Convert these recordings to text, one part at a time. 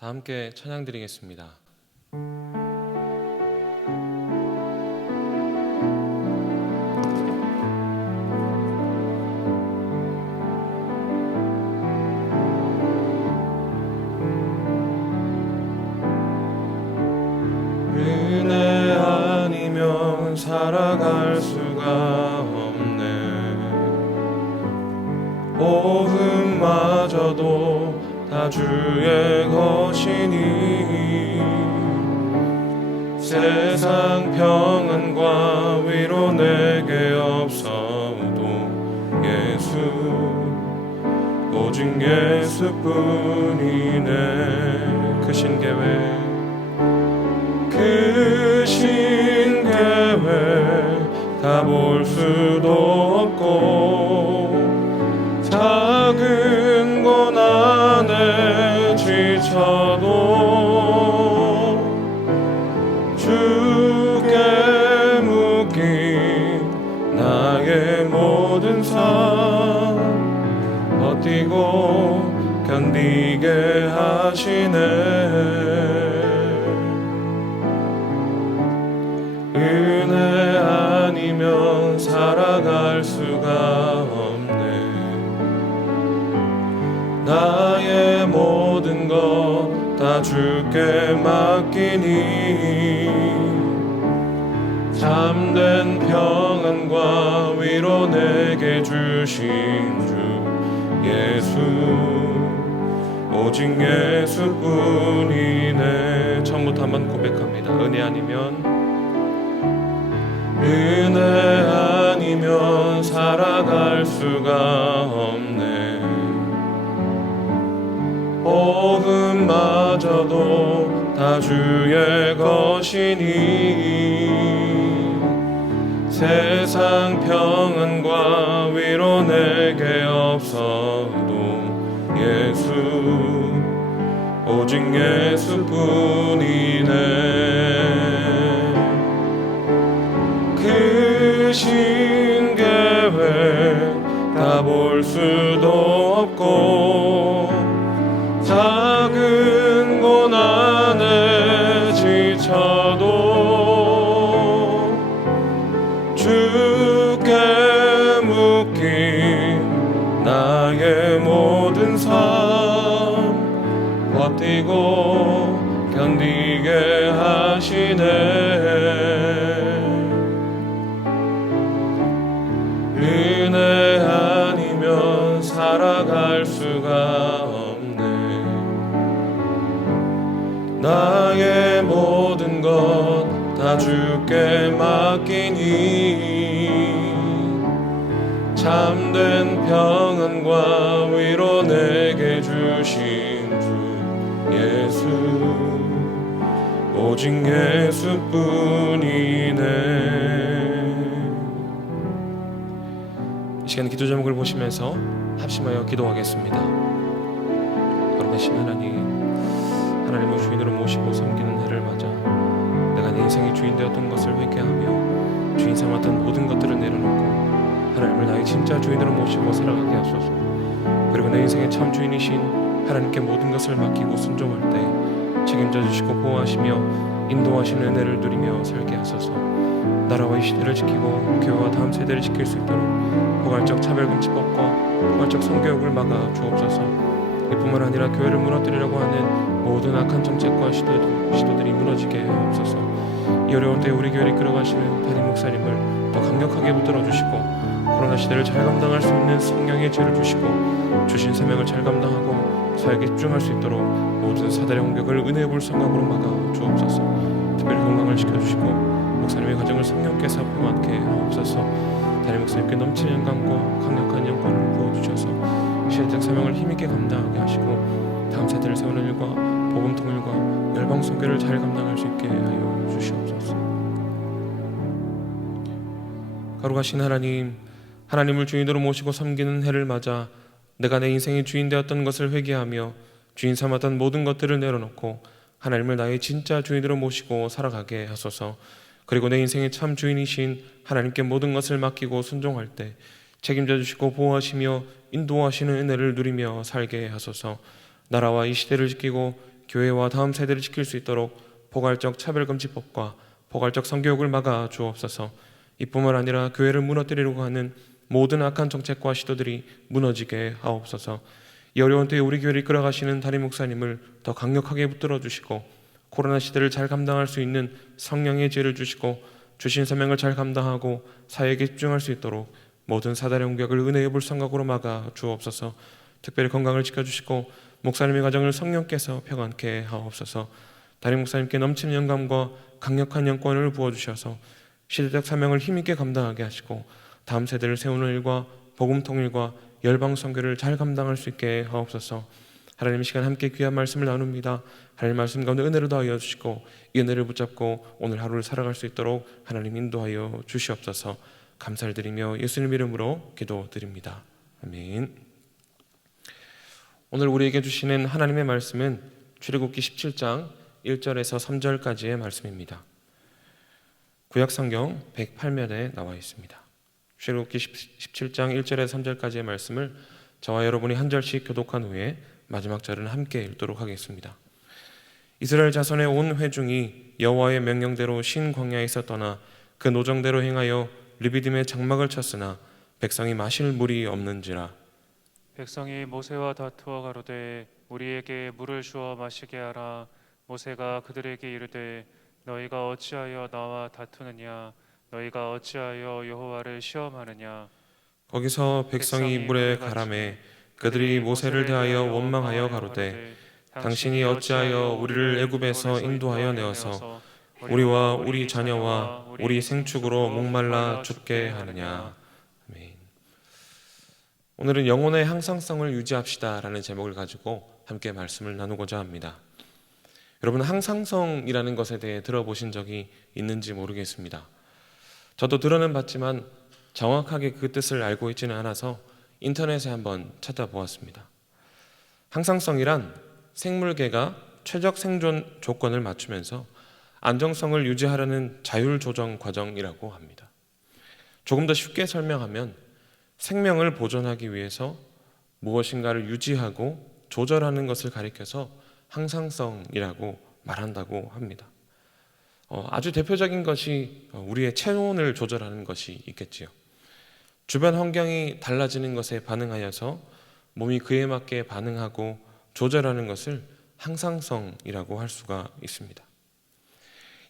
다 함께 찬양 드리겠습니다. 은혜 아니면 살아갈 수가 없네. 호흡마저도 다 주의 것이니 세상 평안과 위로 내게 없어도 예수, 오직 예수뿐이네. 크신 계획, 크신 계획 다 볼 수도 없고 작은 고난에 지쳐도 주께 묶인 나의 모든 삶 버티고 견디게 하시네. 은혜 아니면 살아갈 수가 없네. 나의 모든 것 다 주께 맡기니 참된 평안과 위로 내게 주신 주 예수, 오직 예수뿐이네. 처음부터 한번 고백합니다. 은혜 아니면 살아갈 수가 없네. 호흡마저도 다 주의 것이니 세상 평안과 위로 내게 없어도 예수, 오직 예수뿐이네. 크신 계획 다 볼 수도 없고 작은 고난에 지쳐도 주께 묶인 나의 모든 삶 버티고 견디게 하시네. 은혜 아니면 살아갈 수가 없네. 나의 모든 것 다 주께 맡기니 참된 평안과 위로 내게 주신 주 예수, 오직 예수뿐이네. 이 시간 기도 제목을 보시면서 합심하여 기도하겠습니다. 거룩하신 하나님을 주인으로 모시고 섬기는 해를 맞아 내가 내 인생의 주인 되었던 것을 회개하며 주인 삼았던 모든 것들을 내려놓고 하나님을 나의 진짜 주인으로 모시고 살아가게 하소서. 그리고 내 인생의 참 주인이신 하나님께 모든 것을 맡기고 순종할 때 책임져 주시고 보호하시며 인도하시는 은혜를 누리며 살게 하소서. 나라와 이 시대를 지키고 교회와 다음 세대를 지킬 수 있도록 포괄적 차별금지법과 포괄적 성교육을 막아 주옵소서. 이뿐만 아니라 교회를 무너뜨리려고 하는 모든 악한 정책과 시도들이 무너지게 하옵소서. 이 어려운 때에 우리 교회를 이끌어가시는 담임 목사님을 더 강력하게 붙들어 주시고 코로나 시대를 잘 감당할 수 있는 성령의 지혜를 주시고 주신 사명을 잘 감당하고 사역에 집중할 수 있도록 모든 사단의 공격을 은혜의 불성각으로 막아 주옵소서. 특별히 건강을 지켜주시고 목사님의 가정을 성령께서 평안케 하옵소서. 담임 목사님께 넘치는 영광과 강력한 영광을 부어주셔서 시대적 사명을 힘있게 감당하게 하시고 다음 세대를 세우는 일과 복음 통일과 열방 선교를 잘 감당할 수 있게 하여 주시옵소서. 거룩하신 하나님을 주인으로 모시고 섬기는 해를 맞아 내가 내 인생의 주인 되었던 것을 회개하며 주인 삼았던 모든 것들을 내려놓고 하나님을 나의 진짜 주인으로 모시고 살아가게 하소서. 그리고 내 인생의 참 주인이신 하나님께 모든 것을 맡기고 순종할 때 책임져 주시고 보호하시며 인도하시는 은혜를 누리며 살게 하소서. 나라와 이 시대를 지키고 교회와 다음 세대를 지킬 수 있도록 포괄적 차별금지법과 포괄적 성교육을 막아 주옵소서. 이뿐만 아니라 교회를 무너뜨리려고 하는 모든 악한 정책과 시도들이 무너지게 하옵소서. 이 어려운 때에 우리 교회를 이끌어가시는 담임 목사님을 더 강력하게 붙들어 주시고 코로나 시대를 잘 감당할 수 있는 성령의 지혜를 주시고 주신 사명을 잘 감당하고 사역에 집중할 수 있도록 모든 사단의 공격을 은혜의 불성각으로 막아 주옵소서. 특별히 건강을 지켜주시고 목사님의 가정을 성령께서 평안케 하옵소서. 담임 목사님께 넘치는 영감과 강력한 영권을 부어주셔서 시대적 사명을 힘있게 감당하게 하시고 다음 세대를 세우는 일과 복음 통일과 열방 선교를 잘 감당할 수 있게 하옵소서. 하나님, 시간 함께 귀한 말씀을 나눕니다. 하나님 말씀 가운데 은혜를 더하여 주시고 이 은혜를 붙잡고 오늘 하루를 살아갈 수 있도록 하나님 인도하여 주시옵소서. 감사를 드리며 예수님 이름으로 기도드립니다. 아멘. 오늘 우리에게 주시는 하나님의 말씀은 출애굽기 17장 1절에서 3절까지의 말씀입니다. 구약성경 108면에 나와 있습니다. 출애굽기 17장 1절에서 3절까지의 말씀을 저와 여러분이 한 절씩 교독한 후에 마지막 절은 함께 읽도록 하겠습니다. 이스라엘 자손의 온 회중이 여호와의 명령대로 신 광야에서 떠나 그 노정대로 행하여 르비딤의 장막을 쳤으나 백성이 마실 물이 없는지라. 백성이 모세와 다투어 가로되 우리에게 물을 주어 마시게 하라. 모세가 그들에게 이르되 너희가 어찌하여 나와 다투느냐? 너희가 어찌하여 여호와를 시험하느냐? 거기서 백성이 물에 가라매 그들이 모세를 대하여 원망하여 가로되 당신이 어찌하여 우리를 애굽에서 인도하여 내어서 우리와 우리 자녀와 우리 생축으로 목말라 죽게 하느냐. 아멘. 오늘은 영혼의 항상성을 유지합시다 라는 제목을 가지고 함께 말씀을 나누고자 합니다. 여러분, 항상성이라는 것에 대해 들어보신 적이 있는지 모르겠습니다. 저도 들어는 봤지만 정확하게 그 뜻을 알고 있지는 않아서 인터넷에 한번 찾아보았습니다. 항상성이란 생물계가 최적 생존 조건을 맞추면서 안정성을 유지하려는 자율조정 과정이라고 합니다. 조금 더 쉽게 설명하면 생명을 보존하기 위해서 무엇인가를 유지하고 조절하는 것을 가리켜서 항상성이라고 말한다고 합니다. 아주 대표적인 것이 우리의 체온을 조절하는 것이 있겠지요. 주변 환경이 달라지는 것에 반응하여서 몸이 그에 맞게 반응하고 조절하는 것을 항상성이라고 할 수가 있습니다.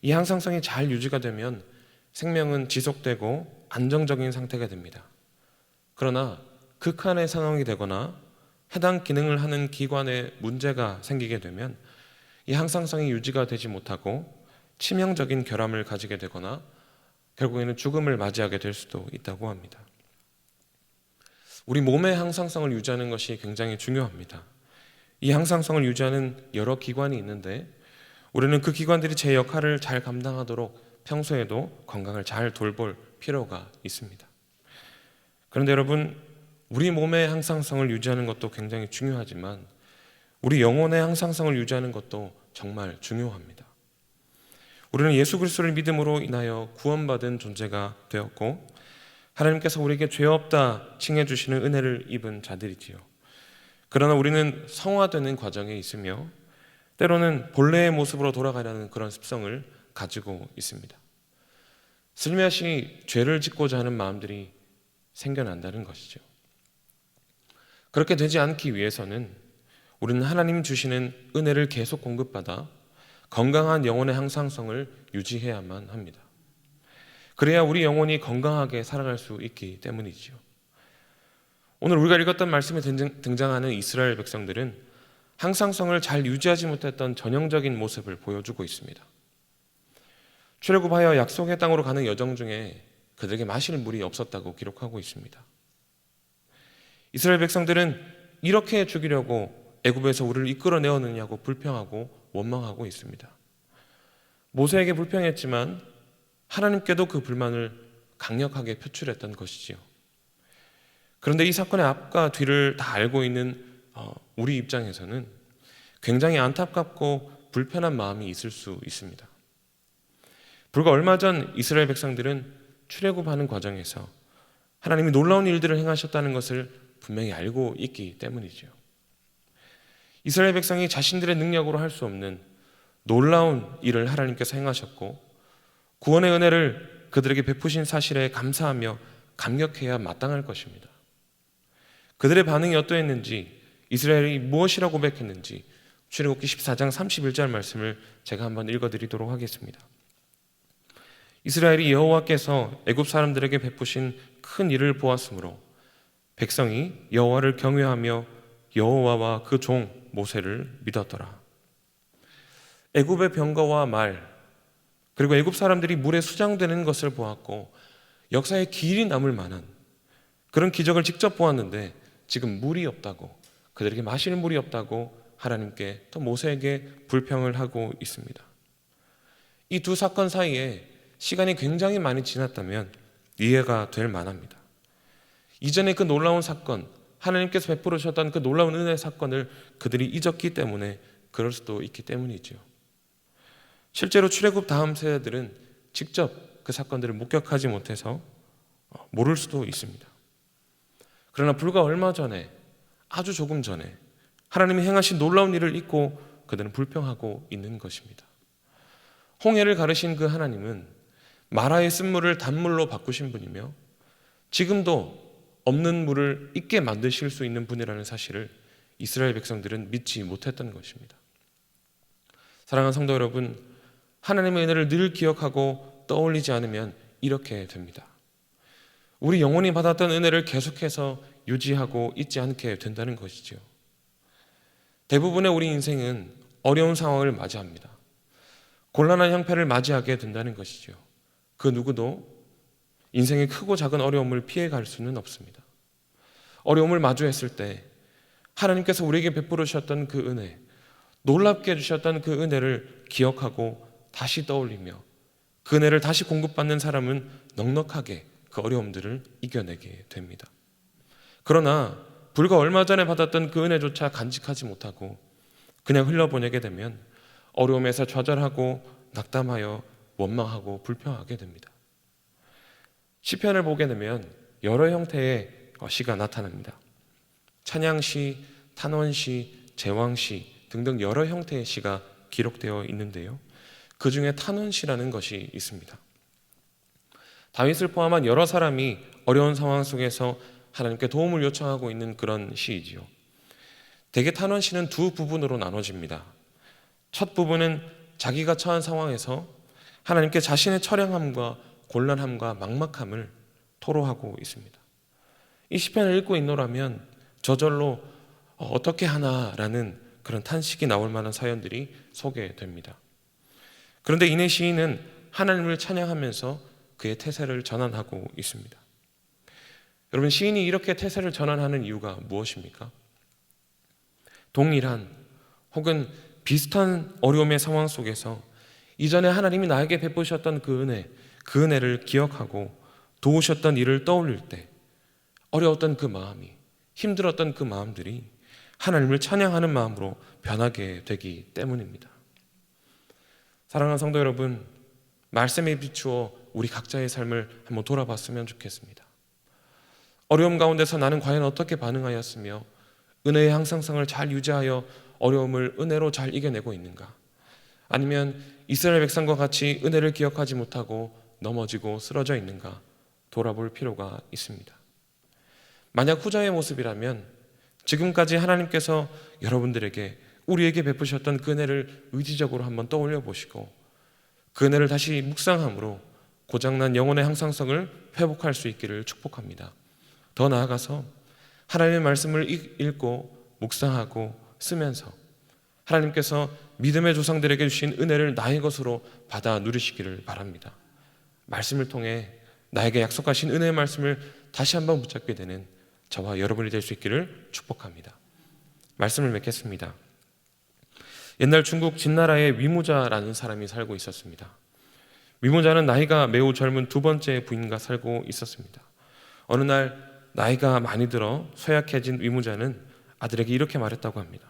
이 항상성이 잘 유지가 되면 생명은 지속되고 안정적인 상태가 됩니다. 그러나 극한의 상황이 되거나 해당 기능을 하는 기관에 문제가 생기게 되면 이 항상성이 유지가 되지 못하고 치명적인 결함을 가지게 되거나 결국에는 죽음을 맞이하게 될 수도 있다고 합니다. 우리 몸의 항상성을 유지하는 것이 굉장히 중요합니다. 이 항상성을 유지하는 여러 기관이 있는데 우리는 그 기관들이 제 역할을 잘 감당하도록 평소에도 건강을 잘 돌볼 필요가 있습니다. 그런데 여러분, 우리 몸의 항상성을 유지하는 것도 굉장히 중요하지만 우리 영혼의 항상성을 유지하는 것도 정말 중요합니다. 우리는 예수 그리스도를 믿음으로 인하여 구원받은 존재가 되었고 하나님께서 우리에게 죄 없다 칭해 주시는 은혜를 입은 자들이지요. 그러나 우리는 성화되는 과정에 있으며 때로는 본래의 모습으로 돌아가려는 그런 습성을 가지고 있습니다. 슬며시 죄를 짓고자 하는 마음들이 생겨난다는 것이죠. 그렇게 되지 않기 위해서는 우리는 하나님 주시는 은혜를 계속 공급받아 건강한 영혼의 항상성을 유지해야만 합니다. 그래야 우리 영혼이 건강하게 살아갈 수 있기 때문이지요. 오늘 우리가 읽었던 말씀에 등장하는 이스라엘 백성들은 항상성을 잘 유지하지 못했던 전형적인 모습을 보여주고 있습니다. 출애굽하여 약속의 땅으로 가는 여정 중에 그들에게 마실 물이 없었다고 기록하고 있습니다. 이스라엘 백성들은 이렇게 죽이려고 애굽에서 우리를 이끌어내었느냐고 불평하고 원망하고 있습니다. 모세에게 불평했지만 하나님께도 그 불만을 강력하게 표출했던 것이지요. 그런데 이 사건의 앞과 뒤를 다 알고 있는 우리 입장에서는 굉장히 안타깝고 불편한 마음이 있을 수 있습니다. 불과 얼마 전 이스라엘 백성들은 출애굽하는 과정에서 하나님이 놀라운 일들을 행하셨다는 것을 분명히 알고 있기 때문이죠. 이스라엘 백성이 자신들의 능력으로 할 수 없는 놀라운 일을 하나님께서 행하셨고 구원의 은혜를 그들에게 베푸신 사실에 감사하며 감격해야 마땅할 것입니다. 그들의 반응이 어떠했는지, 이스라엘이 무엇이라고 고백했는지 출애굽기 14장 31절 말씀을 제가 한번 읽어드리도록 하겠습니다. 이스라엘이 여호와께서 애굽 사람들에게 베푸신 큰 일을 보았으므로 백성이 여호와를 경외하며 여호와와 그 종 모세를 믿었더라. 애굽의 병거와 말, 그리고 애굽 사람들이 물에 수장되는 것을 보았고 역사에 길이 남을 만한 그런 기적을 직접 보았는데 지금 물이 없다고, 그들에게 마실 물이 없다고 하나님께 또 모세에게 불평을 하고 있습니다. 이 두 사건 사이에 시간이 굉장히 많이 지났다면 이해가 될 만합니다. 이전에 그 놀라운 사건, 하나님께서 베풀으셨던 그 놀라운 은혜 사건을 그들이 잊었기 때문에 그럴 수도 있기 때문이죠. 실제로 출애굽 다음 세대들은 직접 그 사건들을 목격하지 못해서 모를 수도 있습니다. 그러나 불과 얼마 전에, 아주 조금 전에 하나님이 행하신 놀라운 일을 잊고 그들은 불평하고 있는 것입니다. 홍해를 가르신 그 하나님은 마라의 쓴물을 단물로 바꾸신 분이며 지금도 없는 물을 있게 만드실 수 있는 분이라는 사실을 이스라엘 백성들은 믿지 못했던 것입니다. 사랑하는 성도 여러분, 하나님의 은혜를 늘 기억하고 떠올리지 않으면 이렇게 됩니다. 우리 영혼이 받았던 은혜를 계속해서 유지하고 잊지 않게 된다는 것이죠. 대부분의 우리 인생은 어려운 상황을 맞이합니다. 곤란한 형편을 맞이하게 된다는 것이죠. 그 누구도 인생의 크고 작은 어려움을 피해갈 수는 없습니다. 어려움을 마주했을 때 하나님께서 우리에게 베풀으셨던 그 은혜, 놀랍게 해주셨던 그 은혜를 기억하고 다시 떠올리며 그 은혜를 다시 공급받는 사람은 넉넉하게 그 어려움들을 이겨내게 됩니다. 그러나 불과 얼마 전에 받았던 그 은혜조차 간직하지 못하고 그냥 흘려보내게 되면 어려움에서 좌절하고 낙담하여 원망하고 불평하게 됩니다. 시편을 보게 되면 여러 형태의 시가 나타납니다. 찬양시, 탄원시, 제왕시 등등 여러 형태의 시가 기록되어 있는데요. 그 중에 탄원시라는 것이 있습니다. 다윗을 포함한 여러 사람이 어려운 상황 속에서 하나님께 도움을 요청하고 있는 그런 시이지요. 대개 탄원시는 두 부분으로 나눠집니다. 첫 부분은 자기가 처한 상황에서 하나님께 자신의 처량함과 곤란함과 막막함을 토로하고 있습니다. 이 시편을 읽고 있노라면 저절로 어떻게 하나라는 그런 탄식이 나올 만한 사연들이 소개됩니다. 그런데 이내 시인은 하나님을 찬양하면서 그의 태세를 전환하고 있습니다. 여러분, 시인이 이렇게 태세를 전환하는 이유가 무엇입니까? 동일한 혹은 비슷한 어려움의 상황 속에서 이전에 하나님이 나에게 베푸셨던 그 은혜를 기억하고 도우셨던 일을 떠올릴 때 어려웠던 그 마음이, 힘들었던 그 마음들이 하나님을 찬양하는 마음으로 변하게 되기 때문입니다. 사랑하는 성도 여러분, 말씀에 비추어 우리 각자의 삶을 한번 돌아봤으면 좋겠습니다. 어려움 가운데서 나는 과연 어떻게 반응하였으며 은혜의 항상성을 잘 유지하여 어려움을 은혜로 잘 이겨내고 있는가? 아니면 이스라엘 백성과 같이 은혜를 기억하지 못하고 넘어지고 쓰러져 있는가? 돌아볼 필요가 있습니다. 만약 후자의 모습이라면 지금까지 하나님께서 여러분들에게, 우리에게 베푸셨던 그 은혜를 의지적으로 한번 떠올려 보시고 그 은혜를 다시 묵상함으로 고장난 영혼의 항상성을 회복할 수 있기를 축복합니다. 더 나아가서 하나님의 말씀을 읽고 묵상하고 쓰면서 하나님께서 믿음의 조상들에게 주신 은혜를 나의 것으로 받아 누리시기를 바랍니다. 말씀을 통해 나에게 약속하신 은혜의 말씀을 다시 한번 붙잡게 되는 저와 여러분이 될 수 있기를 축복합니다. 말씀을 맺겠습니다. 옛날 중국 진나라에 위무자라는 사람이 살고 있었습니다. 위무자는 나이가 매우 젊은 두 번째 부인과 살고 있었습니다. 어느 날 나이가 많이 들어 쇠약해진 위무자는 아들에게 이렇게 말했다고 합니다.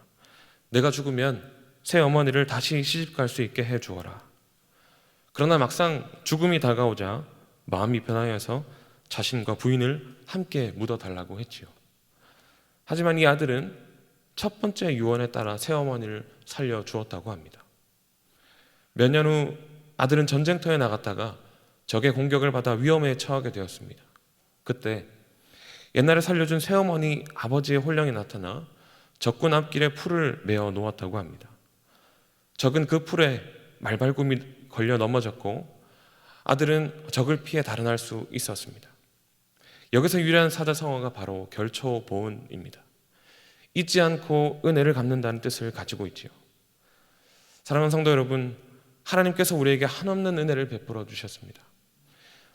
내가 죽으면 새 어머니를 다시 시집갈 수 있게 해주어라. 그러나 막상 죽음이 다가오자 마음이 변하여서 자신과 부인을 함께 묻어달라고 했지요. 하지만 이 아들은 첫 번째 유언에 따라 새어머니를 살려주었다고 합니다. 몇 년 후 아들은 전쟁터에 나갔다가 적의 공격을 받아 위험에 처하게 되었습니다. 그때 옛날에 살려준 새어머니 아버지의 혼령이 나타나 적군 앞길에 풀을 메어 놓았다고 합니다. 적은 그 풀에 말발굽이 걸려 넘어졌고 아들은 적을 피해 달아날 수 있었습니다. 여기서 유래한 사자성어가 바로 결초보은입니다. 잊지 않고 은혜를 갚는다는 뜻을 가지고 있지요. 사랑하는 성도 여러분, 하나님께서 우리에게 한없는 은혜를 베풀어 주셨습니다.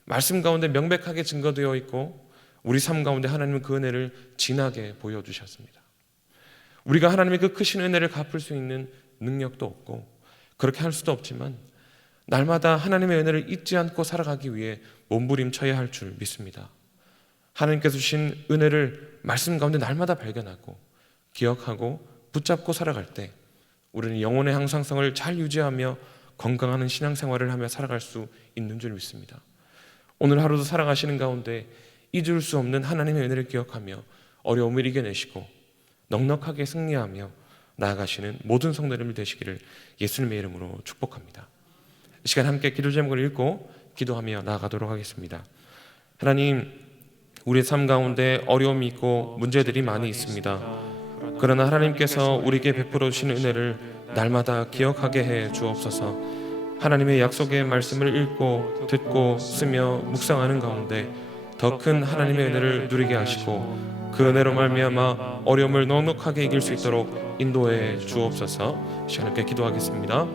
말씀 가운데 명백하게 증거되어 있고 우리 삶 가운데 하나님은 그 은혜를 진하게 보여주셨습니다. 우리가 하나님의 그 크신 은혜를 갚을 수 있는 능력도 없고 그렇게 할 수도 없지만 날마다 하나님의 은혜를 잊지 않고 살아가기 위해 몸부림쳐야 할 줄 믿습니다. 하나님께서 주신 은혜를 말씀 가운데 날마다 발견하고 기억하고 붙잡고 살아갈 때 우리는 영혼의 항상성을 잘 유지하며 건강한 신앙생활을 하며 살아갈 수 있는 줄 믿습니다. 오늘 하루도 살아가시는 가운데 잊을 수 없는 하나님의 은혜를 기억하며 어려움을 이겨내시고 넉넉하게 승리하며 나아가시는 모든 성도님들 되시기를 예수님의 이름으로 축복합니다. 이 시간 함께 기도 제목을 읽고 기도하며 나아가도록 하겠습니다. 하나님, 우리의 삶 가운데 어려움이 있고 문제들이 많이 있습니다. 그러나 하나님께서 우리에게 베풀어 주신 은혜를 날마다 기억하게 해 주옵소서. 하나님의 약속의 말씀을 읽고 듣고 쓰며 묵상하는 가운데 더 큰 하나님의 은혜를 누리게 하시고 그 은혜로 말미암아 어려움을 넉넉하게 이길 수 있도록 인도해 주옵소서. 시간 함께 기도하겠습니다.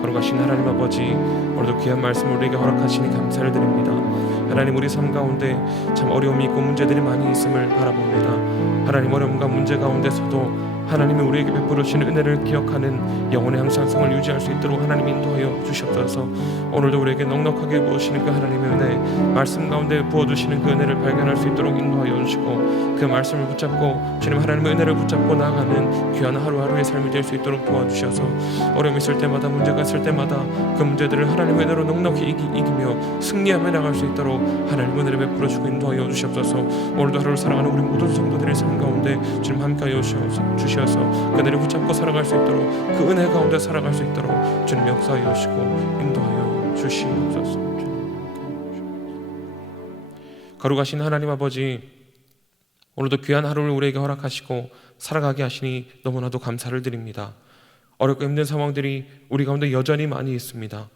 거룩하신 하나님 아버지, 오늘도 귀한 말씀을 우리에게 허락하시니 감사를 드립니다. 하나님, 우리 삶 가운데 참 어려움이 있고 문제들이 많이 있음을 바라봅니다. 하나님, 어려움과 문제 가운데서도 하나님이 우리에게 베풀어 주신 은혜를 기억하는 영혼의 항상성을 유지할 수 있도록 하나님 인도하여 주시옵소서. 오늘도 우리에게 넉넉하게 부어주시는 그 하나님의 은혜, 말씀 가운데 부어주시는 그 은혜를 발견할 수 있도록 인도하여 주시고 그 말씀을 붙잡고 주님 하나님의 은혜를 붙잡고 나아가는 귀한 하루하루의 삶이 될 수 있도록 도와주셔서 어려움이 있을 때마다, 문제가 있을 때마다 그 문제들을 하나님의 은혜로 넉넉히 이기며 승리하며 나갈 수 있도록 하나님의 은혜를 베풀어 주고 인도하여 주시옵소서. 오늘도 하루를 살아가는 우리 모든 성도들의 삶 가운데 주님 함께하여 주시어서 그 은혜를 붙잡고 살아갈 수 있도록, 그 은혜 가운데 살아갈 수 있도록 주님 역사하여 주시고 인도하여 주시옵소서. 거룩하신 하나님 아버지, 오늘도 귀한 하루를 우리에게 허락하시고 살아가게 하시니 너무나도 감사를 드립니다. 어렵고 힘든 상황들이 우리 가운데 여전히 많이 있습니다.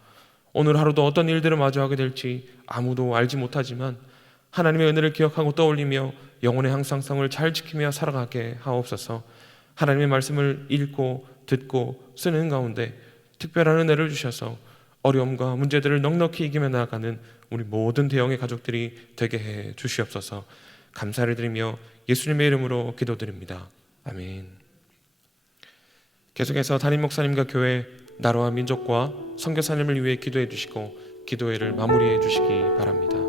오늘 하루도 어떤 일들을 마주하게 될지 아무도 알지 못하지만 하나님의 은혜를 기억하고 떠올리며 영혼의 항상성을 잘 지키며 살아가게 하옵소서. 하나님의 말씀을 읽고 듣고 쓰는 가운데 특별한 은혜를 주셔서 어려움과 문제들을 넉넉히 이기며 나아가는 우리 모든 대형의 가족들이 되게 해 주시옵소서. 감사를 드리며 예수님의 이름으로 기도드립니다. 아멘. 계속해서 담임 목사님과 교회, 나라와 민족과 선교사님을 위해 기도해 주시고 기도회를 마무리해 주시기 바랍니다.